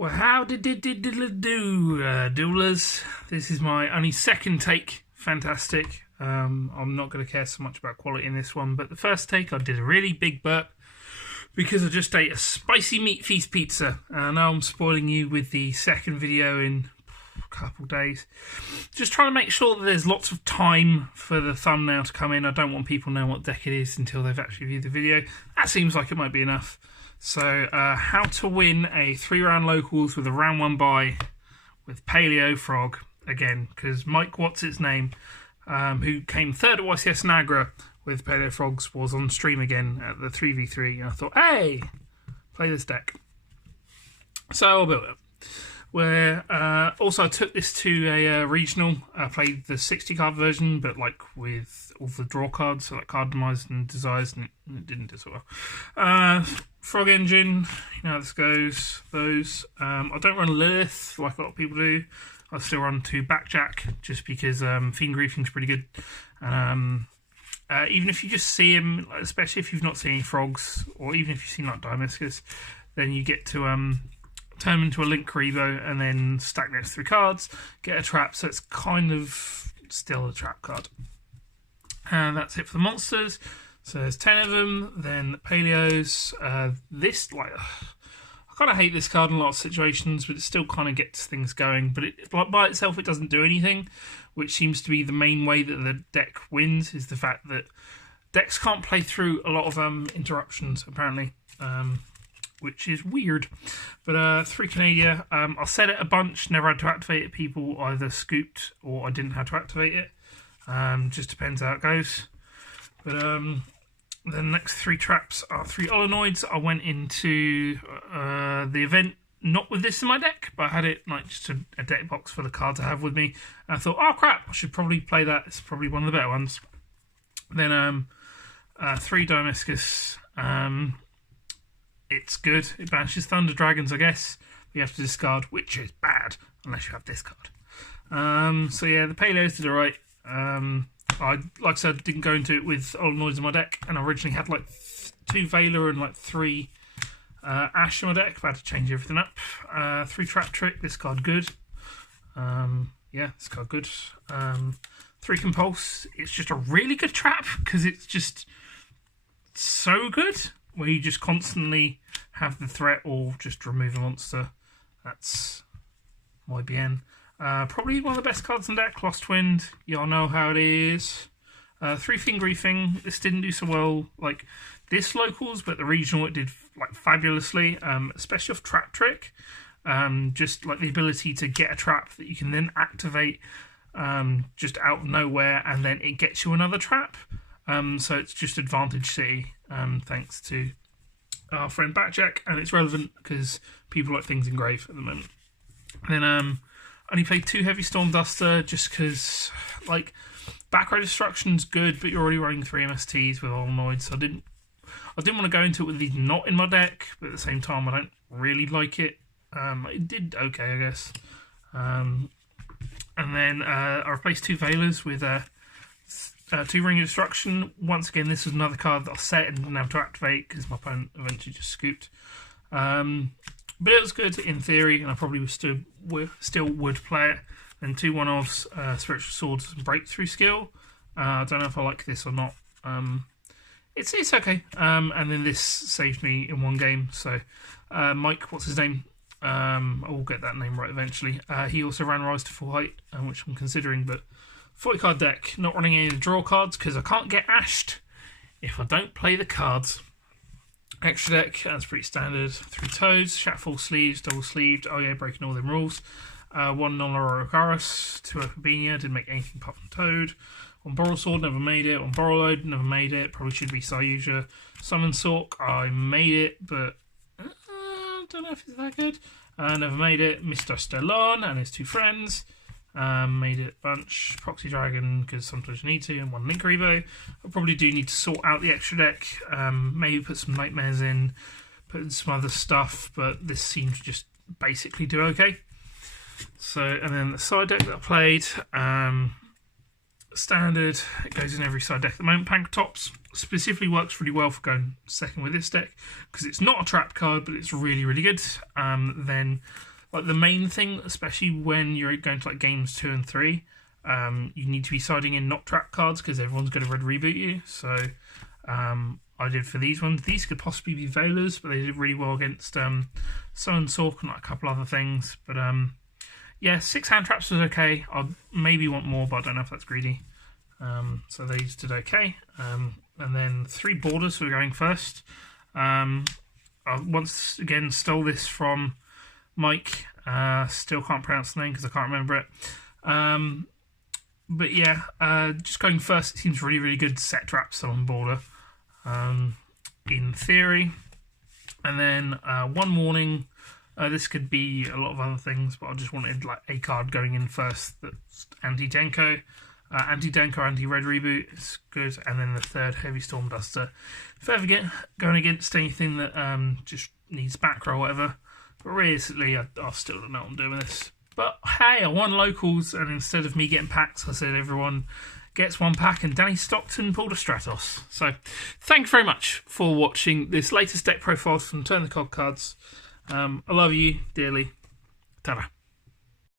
Well, how did it do, duelers? This is my only second take. Fantastic. I'm not going to care so much about quality in this one, but the first take I did a really big burp because I just ate a spicy meat feast pizza. And now I'm spoiling you with the second video in a couple days. Just trying to make sure that there's lots of time for the thumbnail to come in. I don't want people to know what deck it is until they've actually viewed the video. That seems like it might be enough. So, how to win a 3-round locals with a round 1 bye with Paleo Frog again, because Mike, what's its name, who came third at YCS Nagra with Paleo Frogs, was on stream again at the 3v3, and I thought, hey, play this deck. So I built it. Also I took this to a regional. I played the 60 card version, but like with all the draw cards, so like card demise and desires, and it didn't do so well. Frog Engine, you know how this goes. Those. I don't run Lilith like a lot of people do. I still run 2 Backjack just because Fiend Griefing's pretty good. And even if you just see him, especially if you've not seen any frogs, or even if you've seen like Dimescus, then you get to turn them into a Link Revo and then stack next 3 cards, get a trap, so it's kind of still a trap card. And that's it for the monsters. So there's 10 of them, then the Paleos. This, like, I kind of hate this card in a lot of situations, but it still kind of gets things going. But it, by itself, it doesn't do anything, which seems to be the main way that the deck wins, is the fact that decks can't play through a lot of interruptions, apparently. Which is weird. But 3 Canada, I said it a bunch, never had to activate it. People either scooped or I didn't have to activate it. Just depends how it goes. But the next 3 traps are 3 Olenoids. I went into the event not with this in my deck, but I had it like just a deck box for the cards I have with me. And I thought, oh crap, I should probably play that. It's probably one of the better ones. Then 3 Dimescus. It's good. It banishes Thunder Dragons, I guess. You have to discard, which is bad, unless you have this card. So yeah, the Paleos did alright. Like I said, didn't go into it with Olenoids in my deck, and I originally had like 2 Veiler and like 3 Ash in my deck, but I had to change everything up. 3 Trap Trick, this card good. Yeah, this card good. 3 Compulse, it's just a really good trap, because it's just so good. Where you just constantly have the threat or just remove a monster. That's YBN. Probably one of the best cards in the deck, Lost Wind. Y'all know how it is. 3 Fiend Griefing. This didn't do so well like this locals, but the regional it did like fabulously, especially off Trap Trick. Just like the ability to get a trap that you can then activate just out of nowhere, and then it gets you another trap. So it's just Advantage City, thanks to our friend Backjack, and it's relevant because people like things engrave at the moment. And then only played 2 Heavy Storm Duster just because, like, back row destruction's good, but you're already running 3 MSTs with Olenoids, so I didn't want to go into it with these not in my deck, but at the same time I don't really like it. It did okay, I guess. And then I replaced 2 Veilers with 2 Ring of Destruction. Once again, this was another card that I set and didn't have to activate because my opponent eventually just scooped. But it was good in theory, and I probably still would play it. And 2 one-offs, Spiritual Swords and Breakthrough Skill. I don't know if I like this or not. It's okay. And then this saved me in 1 game. So Mike, what's his name? I will get that name right eventually. He also ran Rise to Full Height, which I'm considering, but 40 card deck, not running any of the draw cards because I can't get ashed if I don't play the cards. Extra deck, that's pretty standard. 3 Toads, Shatfall Sleeves, Double Sleeved, oh yeah, breaking all them rules. 1 Non-Lorocarus, 2 Ophibinia, didn't make anything apart from Toad. 1 Boral Sword, never made it. 1 Borrowload, never made it. Probably should be Sayuja. Summon Sork, I made it, but don't know if it's that good. Never made it. Mr. Stellon and his 2 friends. Made it a bunch. Proxy Dragon, because sometimes you need to, and 1 Link Revo. I probably do need to sort out the extra deck. Maybe put some Nightmares in, put in some other stuff, but this seems to just basically do okay. So, and then the side deck that I played, standard, it goes in every side deck at the moment. Pankratops specifically works really well for going second with this deck, because it's not a trap card, but it's really, really good. Then like the main thing, especially when you're going to like games 2 and 3, you need to be siding in not trap cards because everyone's going to red reboot you. So I did for these ones. These could possibly be Veilers, but they did really well against Sun and Sork and like a couple other things. But yeah, 6 hand traps was okay. I maybe want more, but I don't know if that's greedy. So these did okay. And then 3 borders were going first. I once again stole this from Mike. Still can't pronounce the name because I can't remember it. But yeah, just going first, it seems really, really good set traps on border. In theory. And then 1 warning. This could be a lot of other things, but I just wanted like a card going in first that's anti-Denko. Anti-Denko, anti-red reboot is good. And then the 3rd Heavy Storm Duster. If I ever get going against anything that just needs back row or whatever. But realistically, I still don't know what I'm doing with this. But hey, I won locals, and instead of me getting packs, I said everyone gets 1 pack, and Danny Stockton pulled a Stratos. So thank you very much for watching this latest deck profiles from Turn the Cog Cards. I love you dearly. Ta-da.